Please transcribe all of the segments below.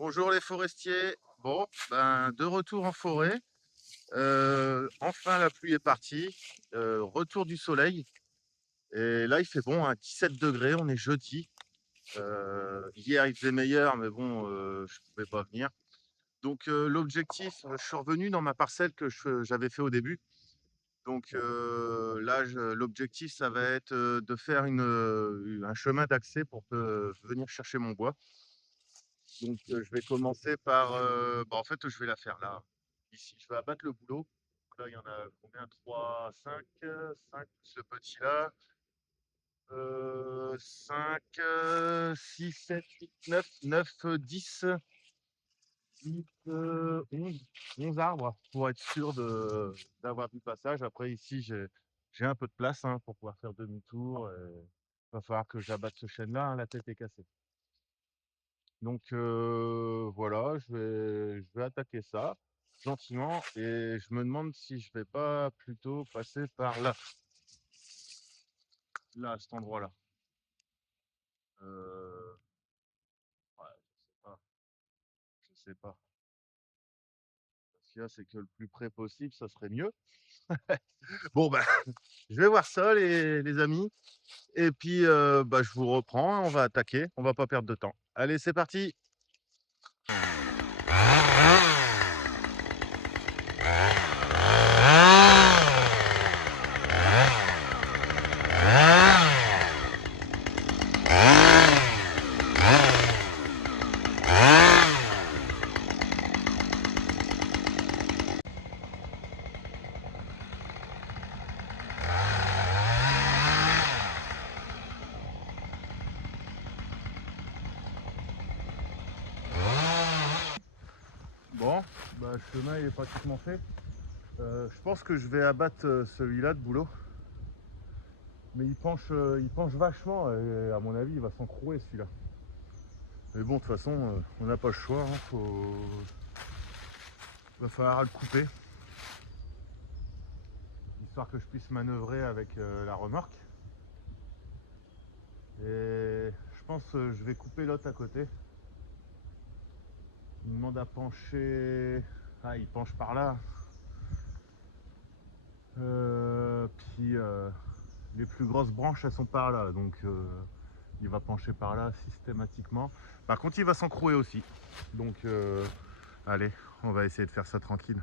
Bonjour les forestiers. Bon, ben de retour en forêt. Enfin la pluie est partie. Retour du soleil. Et là il fait bon, hein, 17 degrés, on est jeudi. Hier il faisait meilleur, mais bon, je pouvais pas venir. Donc l'objectif, je suis revenu dans ma parcelle que j'avais fait au début. Donc là, l'objectif, ça va être de faire un chemin d'accès pour venir chercher mon bois. Donc, je vais commencer par, en fait, je vais la faire là, ici. Je vais abattre le boulot. Là, il y en a combien? 3, 5, 5 ce petit-là. 5, 6, 7, 8, 9, 9, 10, 10, 11 arbres pour être sûr d'avoir du passage. Après, ici, j'ai un peu de place hein, pour pouvoir faire demi-tour. Il va falloir que j'abatte ce chêne-là, hein, la tête est cassée. Donc voilà, je vais attaquer ça gentiment et je me demande si je vais pas plutôt passer par là, là, à cet endroit-là. Euh, ouais, je sais pas. Ce qu'il y a, c'est que le plus près possible, ça serait mieux. Bon ben, je vais voir ça, les amis. Et puis je vous reprends, hein, on va attaquer, on va pas perdre de temps. Allez, c'est parti. Bon, le chemin il est pratiquement fait. Je pense que je vais abattre celui-là de boulot. Mais il penche vachement et à mon avis il va s'encrouer celui-là. Mais bon, de toute façon, on n'a pas le choix, hein, va falloir le couper. Histoire que je puisse manœuvrer avec la remorque. Et je pense que je vais couper l'autre à côté. Il me demande à pencher. Ah, il penche par là. Puis les plus grosses branches elles sont par là. Donc il va pencher par là systématiquement. Par contre il va s'encrouer aussi. Donc allez, on va essayer de faire ça tranquille.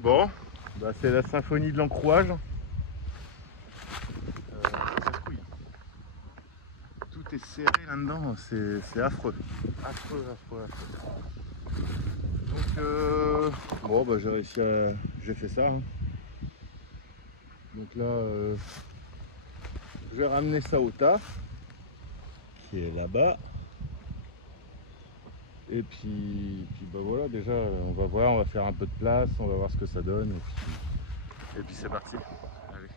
Bon, bah c'est la symphonie de l'encrouage. Casse-couille. Tout est serré là-dedans, c'est affreux. Affreux, affreux, affreux. Donc, bon, bah j'ai réussi à. J'ai fait ça. Hein. Donc là, je vais ramener ça au taf, qui est là-bas. Et puis bah voilà, déjà, on va voir, on va faire un peu de place, on va voir ce que ça donne. Et puis c'est parti. Allez.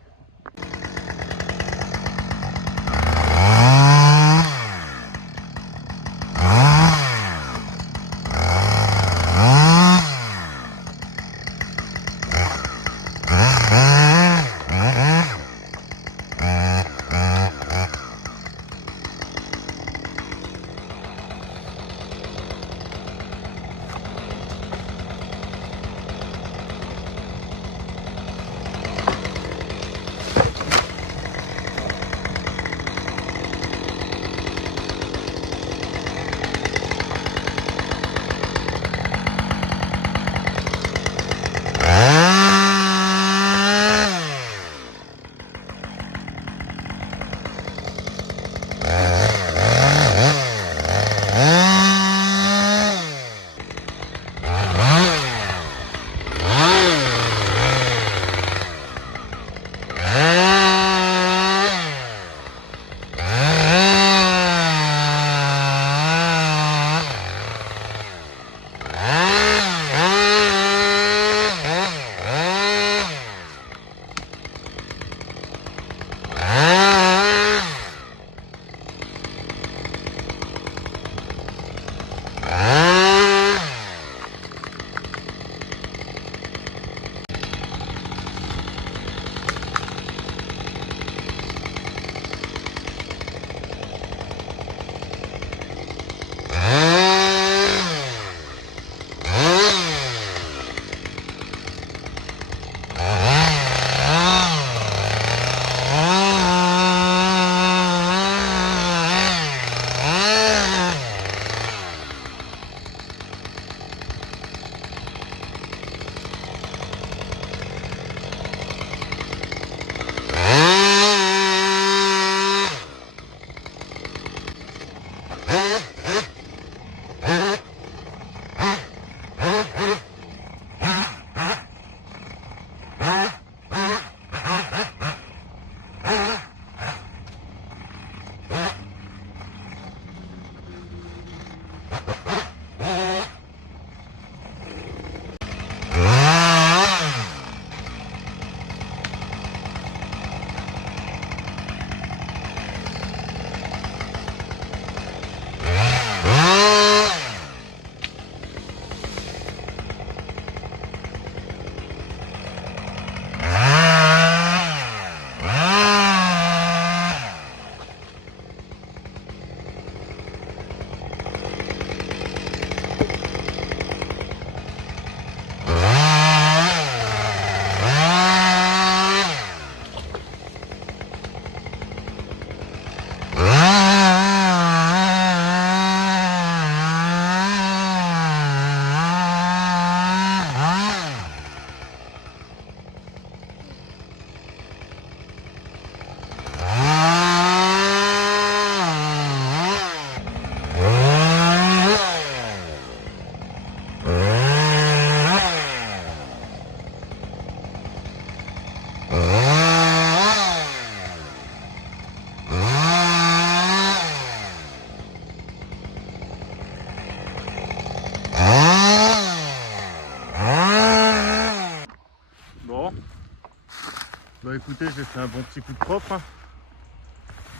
Bah écoutez, j'ai fait un bon petit coup de propre, hein.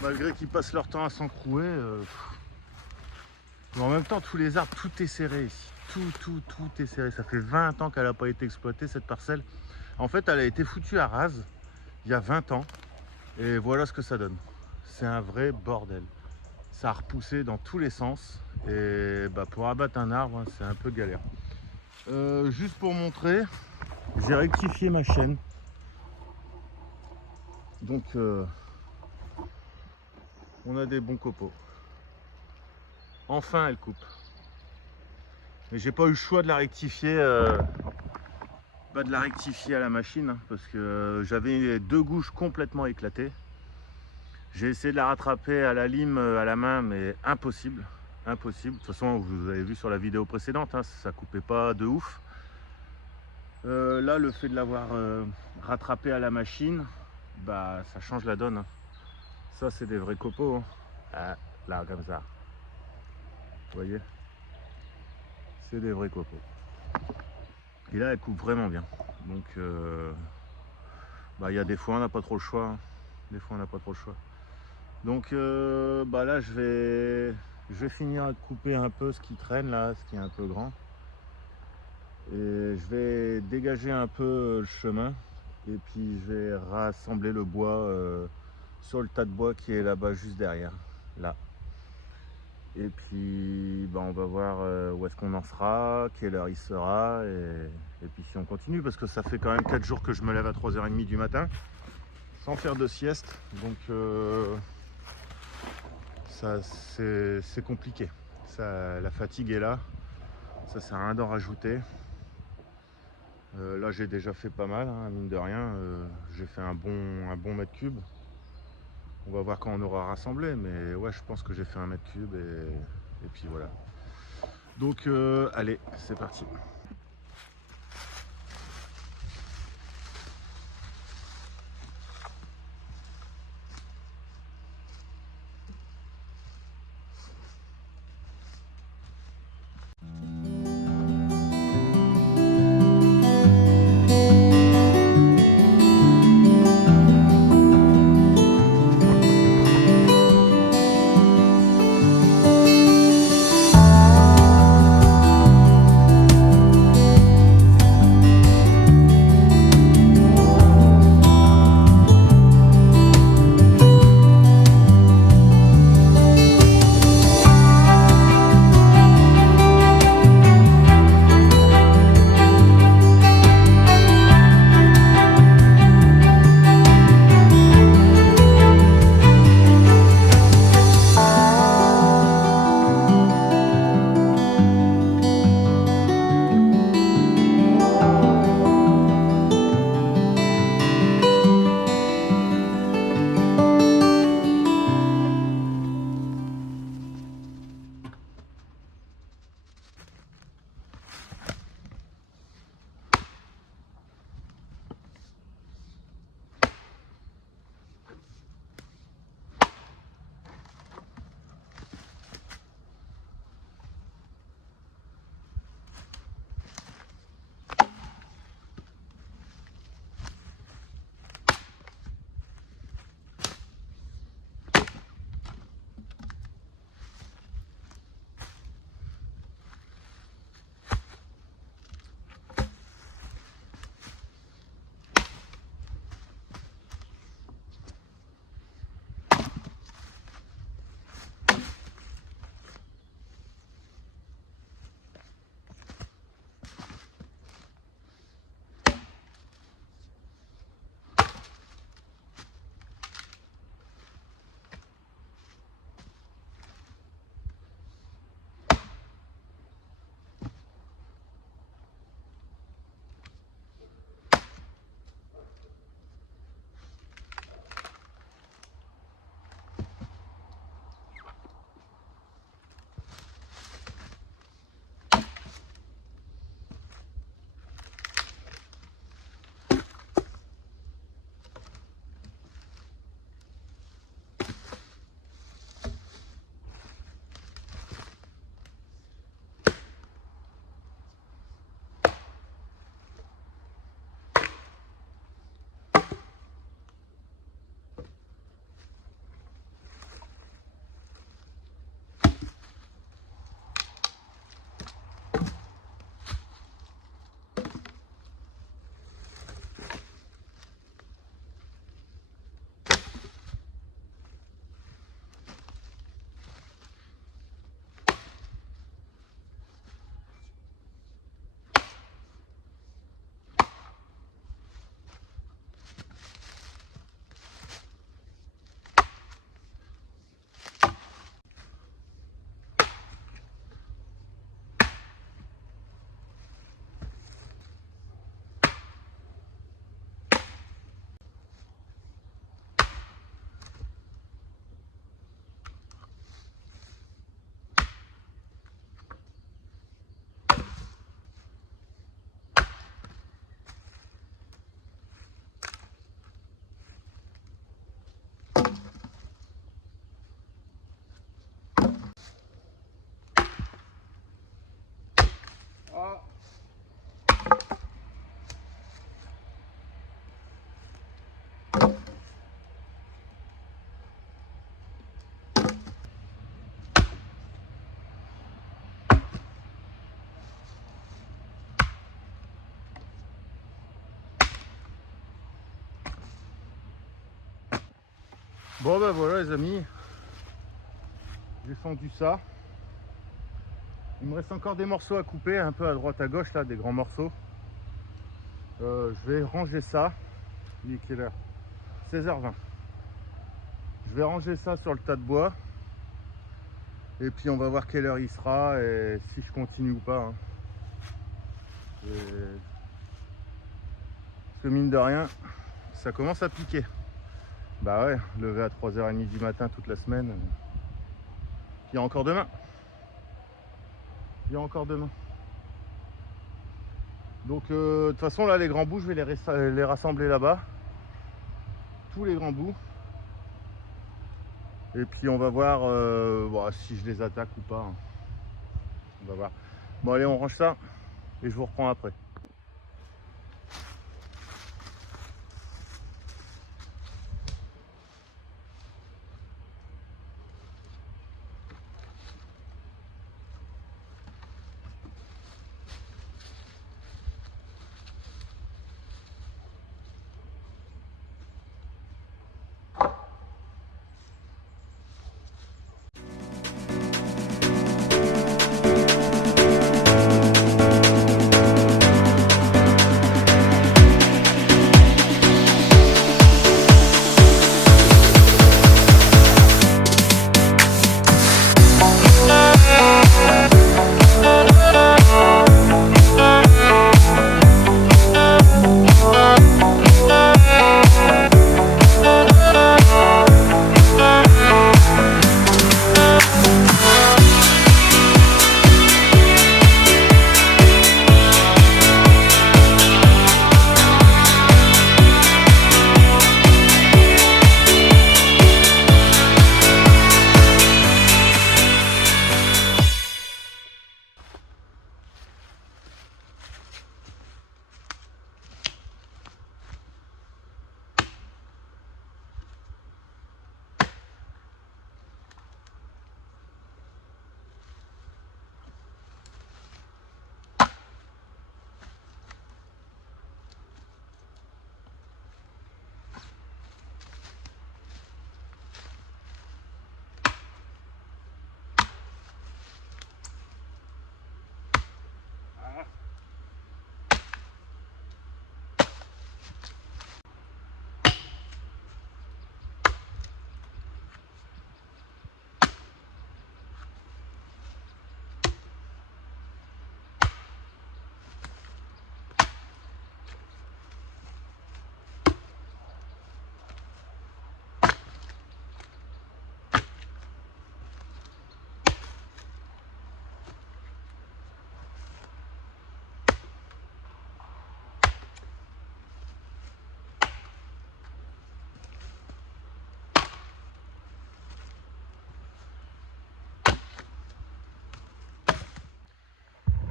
Malgré qu'ils passent leur temps à s'encrouer. Mais en même temps, tous les arbres, tout est serré ici. Tout est serré. Ça fait 20 ans qu'elle n'a pas été exploitée, cette parcelle. En fait, elle a été foutue à rase il y a 20 ans. Et voilà ce que ça donne. C'est un vrai bordel. Ça a repoussé dans tous les sens. Et bah, pour abattre un arbre, hein, c'est un peu galère. Juste pour montrer, j'ai rectifié ma chaîne. Donc, on a des bons copeaux. Enfin, elle coupe. Mais j'ai pas eu le choix de la rectifier. De la rectifier à la machine, hein, parce que j'avais 2 gouges complètement éclatées. J'ai essayé de la rattraper à la lime, à la main, mais impossible. Impossible. De toute façon, vous avez vu sur la vidéo précédente, hein, ça coupait pas de ouf. Là, le fait de l'avoir rattrapé à la machine, bah ça change la donne, hein. Ça, c'est des vrais copeaux, hein. Ah, là, comme ça. Vous voyez? C'est des vrais copeaux. Et là, elle coupe vraiment bien. Donc, bah, il y a des fois, on n'a pas trop le choix, hein. Des fois, on n'a pas trop le choix. Donc, bah là, je vais finir de couper un peu ce qui traîne là, ce qui est un peu grand. Et je vais dégager un peu le chemin. Et puis, je vais rassembler le bois sur le tas de bois qui est là-bas, juste derrière, là. Et puis, bah, on va voir où est-ce qu'on en sera, quelle heure il sera, et puis si on continue, parce que ça fait quand même 4 jours que je me lève à 3h30 du matin, sans faire de sieste, donc ça c'est compliqué. Ça, la fatigue est là, ça sert à rien d'en rajouter. Là j'ai déjà fait pas mal, hein, mine de rien, j'ai fait un bon mètre cube. On va voir quand on aura rassemblé, mais ouais, je pense que j'ai fait 1 mètre cube et puis voilà. Donc allez, c'est parti. Bon ben voilà les amis, j'ai fendu ça. Il me reste encore des morceaux à couper, un peu à droite à gauche là, des grands morceaux. Je vais ranger ça. Il est quelle heure? 16h20. Je vais ranger ça sur le tas de bois. Et puis on va voir quelle heure il sera et si je continue ou pas. Hein. Parce que mine de rien, ça commence à piquer. Bah ouais, lever à 3h30 du matin toute la semaine. Il y a encore demain. Il y a encore demain. Donc de toute façon là les grands bouts je vais les rassembler là-bas. Tous les grands bouts. Et puis on va voir bon, si je les attaque ou pas. Hein. On va voir. Bon allez on range ça et je vous reprends après.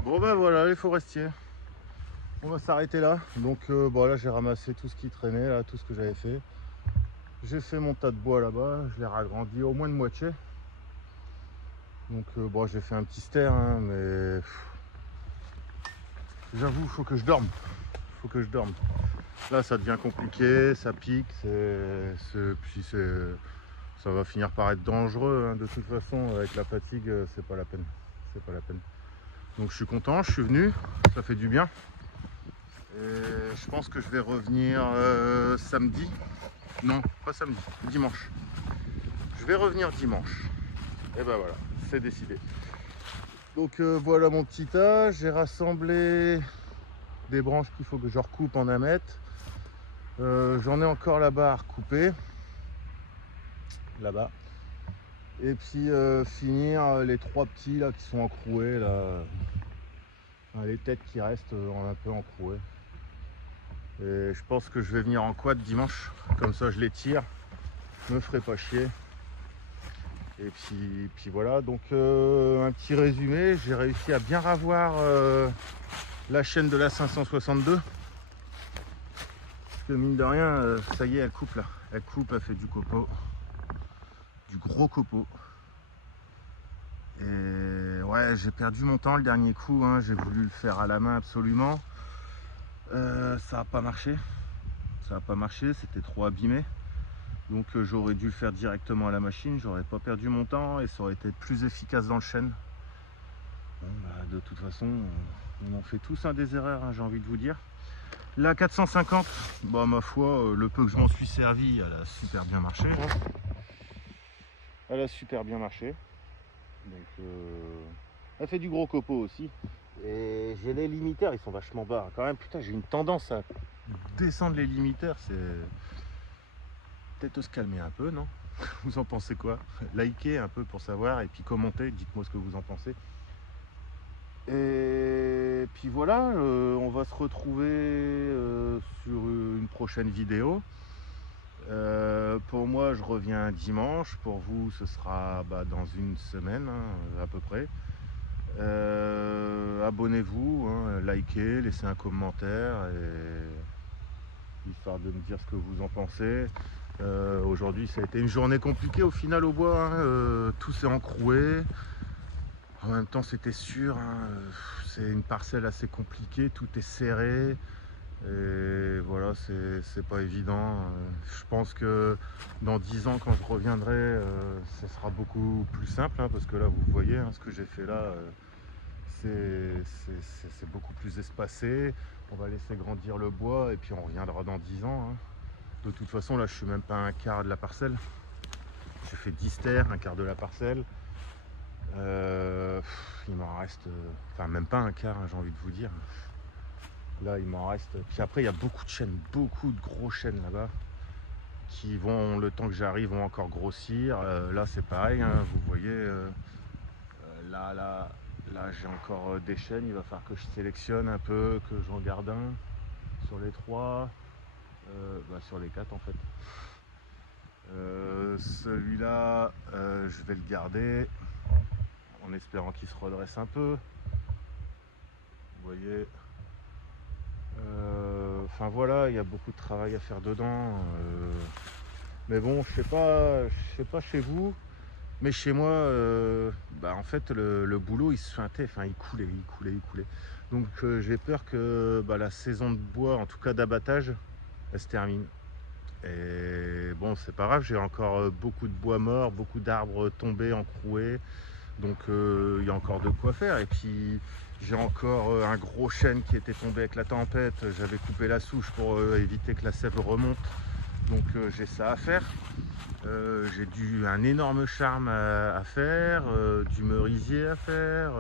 Bon ben voilà les forestiers, on va s'arrêter là. Donc bon là j'ai ramassé tout ce qui traînait là, tout ce que j'avais fait. J'ai fait mon tas de bois là-bas, je l'ai ragrandi au moins de moitié. Donc bon j'ai fait un petit ster hein, mais j'avoue il faut que je dorme. Faut que je dorme. Là ça devient compliqué, ça pique, ça va finir par être dangereux hein. De toute façon avec la fatigue c'est pas la peine. C'est pas la peine. Donc je suis content, je suis venu, ça fait du bien. Et je pense que je vais revenir samedi. Non, pas samedi, dimanche. Je vais revenir dimanche. Et ben voilà, c'est décidé. Donc voilà mon petit tas. J'ai rassemblé des branches qu'il faut que je recoupe en amettes. J'en ai encore là-bas à recouper. Là-bas. Et puis finir les trois petits là qui sont encroués là. Enfin, les têtes qui restent un peu encrouées. Et je pense que je vais venir en quad dimanche. Comme ça je les tire. Me ferai pas chier. Et puis voilà, donc un petit résumé, j'ai réussi à bien ravoir la chaîne de la 562. Parce que mine de rien, ça y est, elle coupe là. Elle coupe, elle fait du copeau. Du gros copeau. Et ouais, j'ai perdu mon temps le dernier coup, hein. J'ai voulu le faire à la main absolument. Ça n'a pas marché. Ça n'a pas marché, c'était trop abîmé. Donc j'aurais dû le faire directement à la machine, j'aurais pas perdu mon temps et ça aurait été plus efficace dans le chêne. Bon, bah, de toute façon, on en fait tous des erreurs, hein, j'ai envie de vous dire. La 450, bah ma foi, le peu que je m'en suis servi, elle a super bien marché, hein. Elle a super bien marché. Donc elle fait du gros copeau aussi. Et j'ai les limiteurs, ils sont vachement bas. Quand même, putain, j'ai une tendance à descendre les limiteurs, c'est peut-être se calmer un peu, non? Vous en pensez quoi? Likez un peu pour savoir et puis commentez, dites-moi ce que vous en pensez. Et puis voilà, on va se retrouver sur une prochaine vidéo. Pour moi, je reviens dimanche. Pour vous, ce sera dans une semaine, hein, à peu près. Abonnez-vous, hein, likez, laissez un commentaire, histoire de me dire ce que vous en pensez. Aujourd'hui, ça a été une journée compliquée au final au bois, hein, tout s'est encroué. En même temps, c'était sûr, hein, c'est une parcelle assez compliquée, tout est serré. Et voilà, c'est pas évident. Je pense que dans 10 ans, quand je reviendrai, ce sera beaucoup plus simple, hein, parce que là, vous voyez, hein, ce que j'ai fait là, c'est beaucoup plus espacé. On va laisser grandir le bois et puis on reviendra dans 10 ans, hein. De toute façon, là, je suis même pas un quart de la parcelle. J'ai fait 10 terres, un quart de la parcelle. Il m'en reste, enfin même pas un quart, hein, j'ai envie de vous dire. Là, il m'en reste. Puis après, il y a beaucoup de chênes, beaucoup de gros chênes là-bas qui vont, le temps que j'arrive, vont encore grossir. Là, c'est pareil, hein, vous voyez. Là, j'ai encore des chênes. Il va falloir que je sélectionne un peu, que j'en garde un sur les 3, sur les 4 en fait. Celui-là, je vais le garder en espérant qu'il se redresse un peu. Vous voyez. Enfin voilà, il y a beaucoup de travail à faire dedans. Mais bon, je sais pas chez vous, mais chez moi, en fait, le boulot, il se feintait, enfin, il coulait. Donc j'ai peur que la saison de bois, en tout cas d'abattage, elle se termine. Et bon, c'est pas grave, j'ai encore beaucoup de bois mort, beaucoup d'arbres tombés, encroués. Donc il y a encore de quoi faire. Et puis j'ai encore un gros chêne qui était tombé avec la tempête. J'avais coupé la souche pour éviter que la sève remonte. Donc j'ai ça à faire. J'ai un énorme charme à faire, du merisier à faire.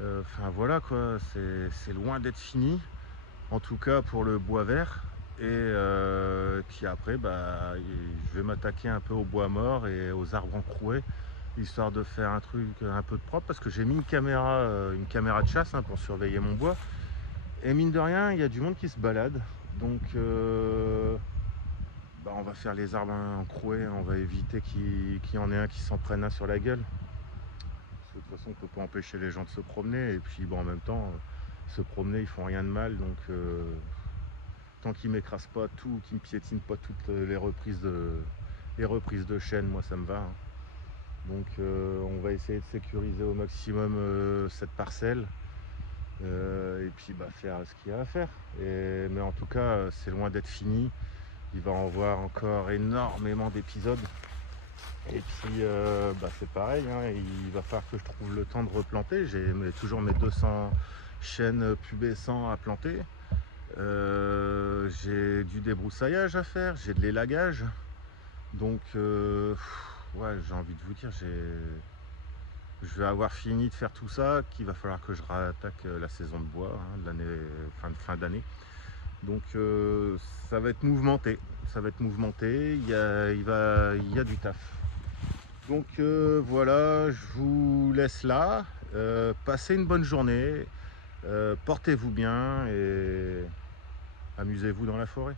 Enfin voilà quoi, c'est loin d'être fini. En tout cas pour le bois vert. Et puis après, je vais m'attaquer un peu au bois mort et aux arbres encroués, histoire de faire un truc un peu de propre, parce que j'ai mis une caméra de chasse, hein, pour surveiller mon bois. Et mine de rien, il y a du monde qui se balade. Donc on va faire les arbres encroués, on va éviter qu'il y en ait un qui s'en prenne un sur la gueule. Parce que de toute façon, on ne peut pas empêcher les gens de se promener. Et puis en même temps, se promener, ils font rien de mal. Donc tant qu'ils m'écrasent pas tout, qu'ils me piétinent pas toutes les reprises de chaîne, moi ça me va, hein. Donc on va essayer de sécuriser au maximum cette parcelle, et puis faire ce qu'il y a à faire. Mais en tout cas, c'est loin d'être fini. Il va en avoir encore énormément d'épisodes. Et puis c'est pareil, hein, il va falloir que je trouve le temps de replanter. J'ai toujours mes 200 chênes pubescents à planter. J'ai du débroussaillage à faire, j'ai de l'élagage. Donc ouais, j'ai envie de vous dire, je vais avoir fini de faire tout ça, qu'il va falloir que je rattaque la saison de bois, hein, de l'année, fin d'année. Donc ça va être mouvementé, il y a du taf. Donc voilà, je vous laisse là. Passez une bonne journée, portez-vous bien et amusez-vous dans la forêt.